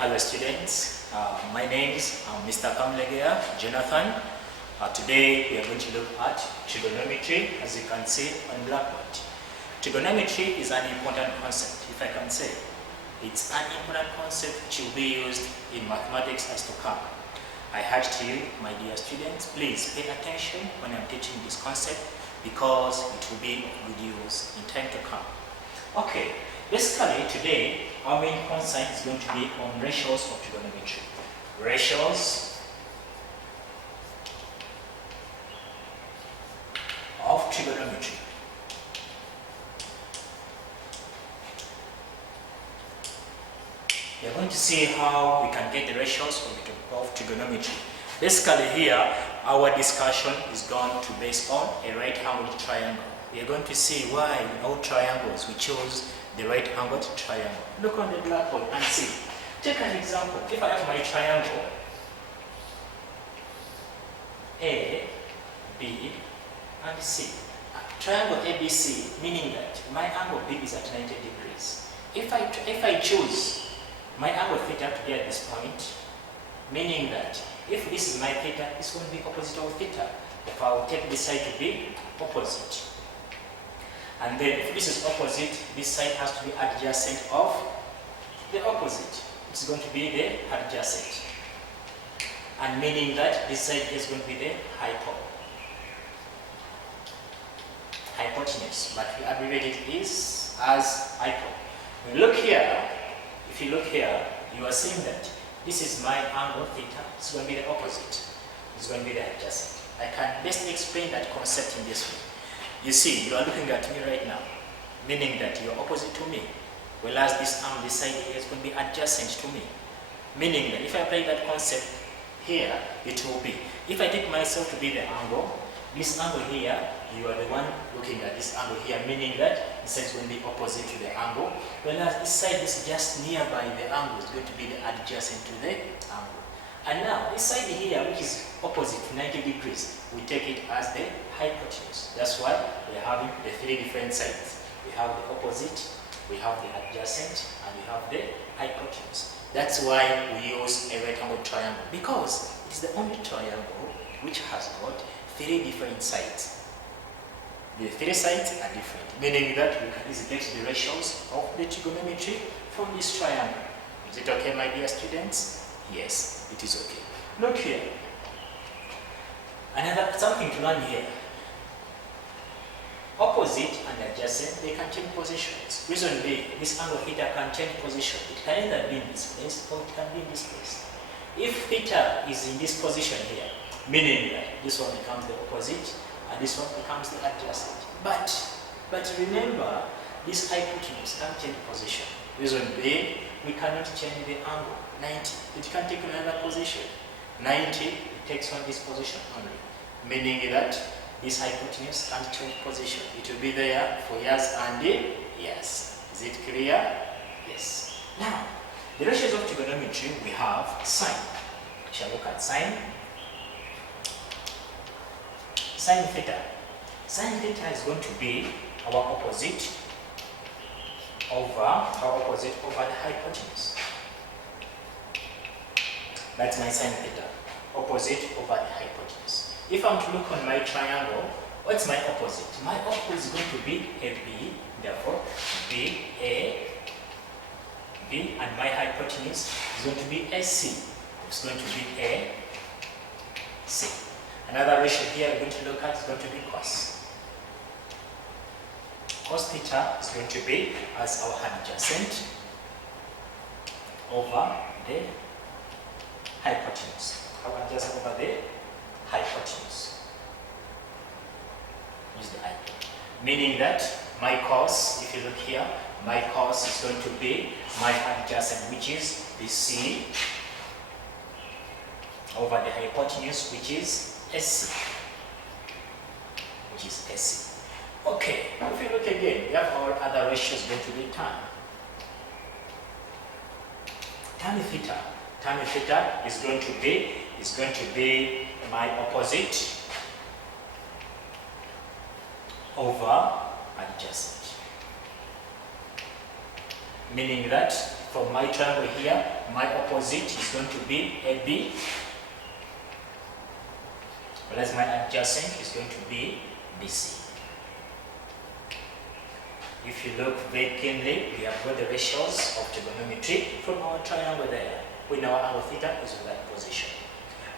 Hello students, my name is Mr. Kamulegeya, Jonathan. Today we are going to look at trigonometry, as you can see on blackboard. Trigonometry is an important concept, if I can say. It's an important concept which will be used in mathematics as to come. I urge to you, my dear students, please pay attention when I'm teaching this concept because it will be of good use in time to come. Okay, basically today our main concern is going to be on ratios of trigonometry. Ratios of trigonometry. We are going to see how we can get the ratios of trigonometry. Basically here, our discussion is going to base on a right-angled triangle. We are going to see why in all triangles we chose the right-angled triangle. Look on the blackboard and see. Take an example. If I have my triangle A, B, and C. Triangle ABC, meaning that my angle B is at 90 degrees. If I choose my angle theta to be at this point, meaning that if this is my theta, it's going to be opposite of theta. If I will take this side to be opposite. And then if this is opposite, this side has to be adjacent of the opposite. It's going to be the adjacent. And meaning that this side is going to be the hypotenuse. But we abbreviate it as hypo. When you look here, if you look here, you are seeing that this is my angle theta. It's going to be the opposite. It's going to be the adjacent. I can best explain that concept in this way. You see, you are looking at me right now, meaning that you are opposite to me, whereas this arm, this side here is going to be adjacent to me. Meaning that if I apply that concept here, it will be, if I take myself to be the angle, this angle here, you are the one looking at this angle here, meaning that this side is going to be opposite to the angle, whereas this side is just nearby the angle, is going to be the adjacent to the angle. And now, this side here, which is opposite to 90 degrees, we take it as the hypotenuse. That's why we are having the three different sides. We have the opposite, we have the adjacent, and we have the hypotenuse. That's why we use a right-angled triangle, because it is the only triangle which has got three different sides. The three sides are different, meaning that we can easily get the ratios of the trigonometry from this triangle. Is it okay, my dear students? Yes, it is okay. Look here. Another something to learn here. Opposite and adjacent, they can change positions. Reason being, this angle theta can change position. It can either be in this place or it can be in this place. If theta is in this position here, meaning that this one becomes the opposite and this one becomes the adjacent. But remember, this hypotenuse can change position. Reason being, we cannot change the angle. 90, it can take another position. 90, it takes on this position only. Meaning that this hypotenuse can't change position. It will be there for years and years. Is it clear? Yes. Now, the ratios of trigonometry, we have sine. We shall look at sine. Sine theta. Sine theta is going to be our opposite over the hypotenuse. That's my sine theta. Opposite over the hypotenuse. If I'm to look on my triangle, what's my opposite? My opposite is going to be AB, therefore BA, B, and my hypotenuse is going to be AC. It's going to be AC. Another ratio here we're going to look at is going to be cos. Cos theta is going to be as our adjacent over the hypotenuse. Our adjacent over the hypotenuse. Use the hypotenuse. Meaning that my cos, if you look here, my cos is going to be my adjacent, which is the C, over the hypotenuse, which is SC. Okay, if you look again, we have our other ratios going to be tan. Tan theta. Tan theta is going to be my opposite over adjacent. Meaning that from my triangle here, my opposite is going to be AB, whereas my adjacent is going to be BC. If you look very keenly, we have got the ratios of trigonometry from our triangle there, when our angle theta is in that position.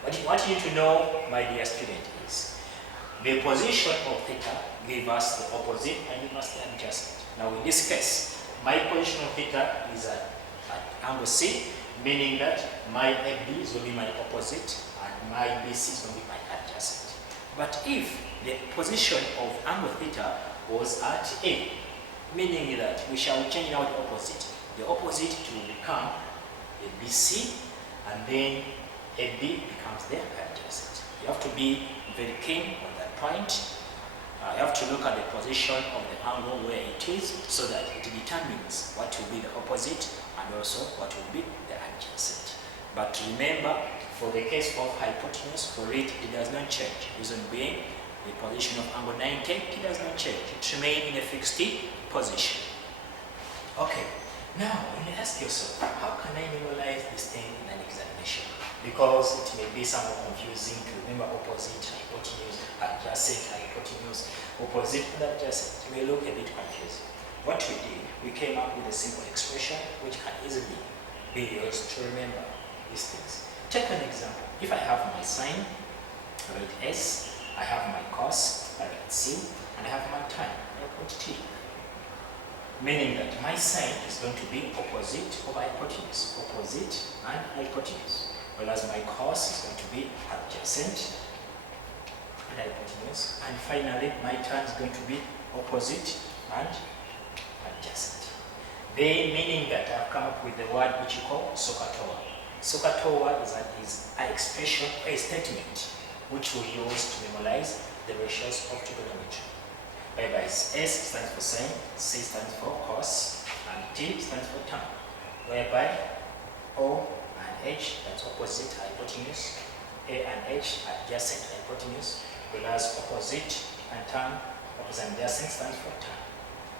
What you need to know, my dear student, is the position of theta gives us the opposite and gives us the adjacent. Now in this case, my position of theta is at angle C, meaning that my AB is going to be my opposite and my BC is going to be my adjacent. But if the position of angle theta was at A, meaning that we shall change now the opposite. The opposite will become the BC, and then AB becomes the adjacent. You have to be very keen on that point. You have to look at the position of the angle where it is, so that it determines what will be the opposite and also what will be the adjacent. But remember, for the case of hypotenuse, for it does not change. Reason being, the position of angle 90, it does not change. It remains in a fixed position. Okay, now when you ask yourself, how can I memorize this thing in an examination? Because it may be somewhat confusing to remember opposite, hypotenuse, adjacent, hypotenuse, opposite, and adjacent. It may look a bit confusing. What we did, we came up with a simple expression which can easily be used to remember these things. Take an example. If I have my sine, I write S, I have my cos, I write C, and I have my tan, I put T. Meaning that my sine is going to be opposite over hypotenuse, opposite and hypotenuse. Whereas my cos is going to be adjacent and hypotenuse. And finally, my tan is going to be opposite and adjacent. They meaning that I've come up with the word which you call SOHCAHTOA. SOHCAHTOA is an expression, a statement, which we use to memorize the ratios of trigonometry. Whereby S stands for sine, C stands for cos, and T stands for tan. Whereby O and H, that's opposite hypotenuse, A and H, adjacent hypotenuse, whereas opposite and tan, opposite and adjacent stands for tan.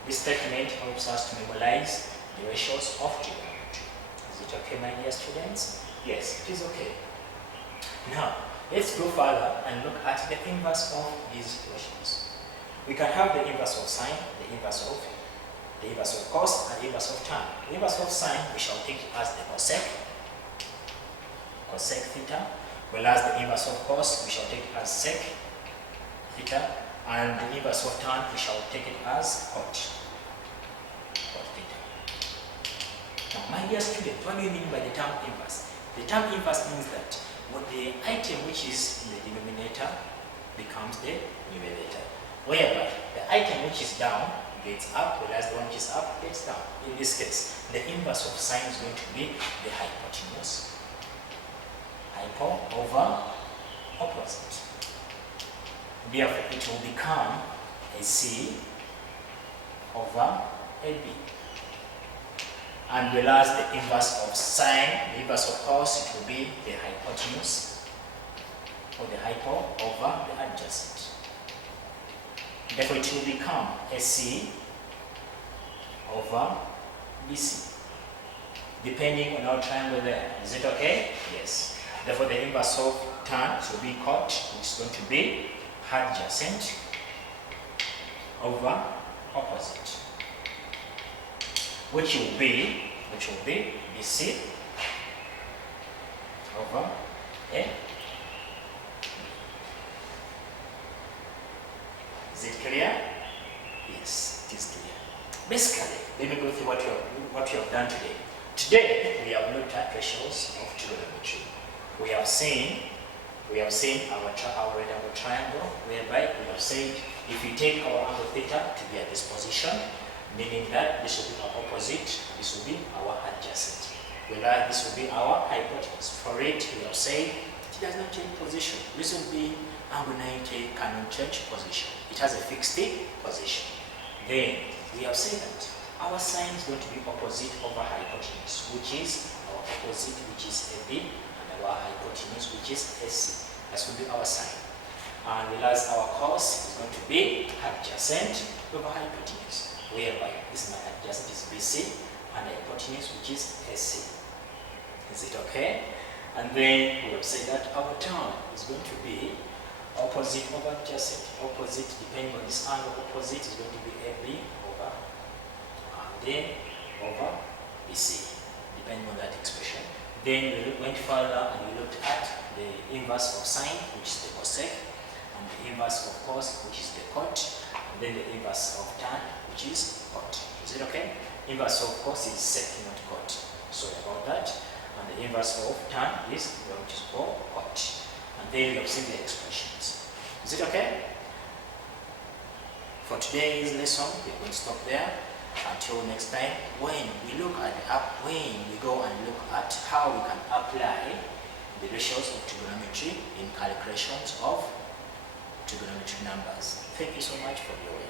This statement helps us to memorize the ratios of trigonometry. Is it okay, my dear students? Yes, it is okay. Now, let's go further and look at the inverse of these ratios. We can have the inverse of sine, the inverse of cos, and the inverse of tan. The inverse of sine, we shall take it as the cosec theta, whereas the inverse of cos, we shall take it as sec theta, and the inverse of tan, we shall take it as cot theta. Now, my dear students, what do you mean by the term inverse? The term inverse means that when the item which is in the denominator becomes the numerator, whereby the item which is down gets up, whereas the one which is up gets down. In this case, the inverse of sine is going to be the hypotenuse, hypo over opposite. Therefore, it will become a C over a B. And whereas the inverse of sine, the inverse of cos, it will be the hypotenuse or the hypo over the adjacent. Therefore, it will become a C over BC, depending on our triangle there. Is it okay? Yes. Therefore, the inverse of tan will be cot, which is going to be adjacent over opposite, which will be BC over A. Is it clear? Yes, it is clear. Basically, let me go through what we have done today. Today, we have looked at ratios of trigonometry. We have seen our rectangle triangle, whereby we have said if we take our angle theta to be at this position, meaning that this will be our opposite, this will be our adjacent, whereas this will be our hypotenuse. For it, we have said it does not change position. This will be angle 90 cannot change position. It has a fixed position. Then we have said that our sine is going to be opposite over hypotenuse, which is our opposite, which is AB, and our hypotenuse, which is AC. That will be our sine. And whereas our cos is going to be adjacent over hypotenuse, whereby this is my adjacent is BC, and the hypotenuse, which is AC. Is it okay? And then we have said that our tan is going to be opposite over adjacent. Opposite, depending on this angle, opposite is going to be AB over and then over BC, depending on that expression. Then we went further and we looked at the inverse of sine, which is the cosec, and the inverse of cos, which is the cot, and then the inverse of tan, which is cot. Is it okay? Inverse of cos is sec, not cot. Sorry about that. And the inverse of tan is which is cot. And then we have seen the expressions. Is it okay? For today's lesson, we are going to stop there. Until next time, when we go and look at how we can apply the ratios of trigonometry in calculations of trigonometric numbers. Thank you so much for your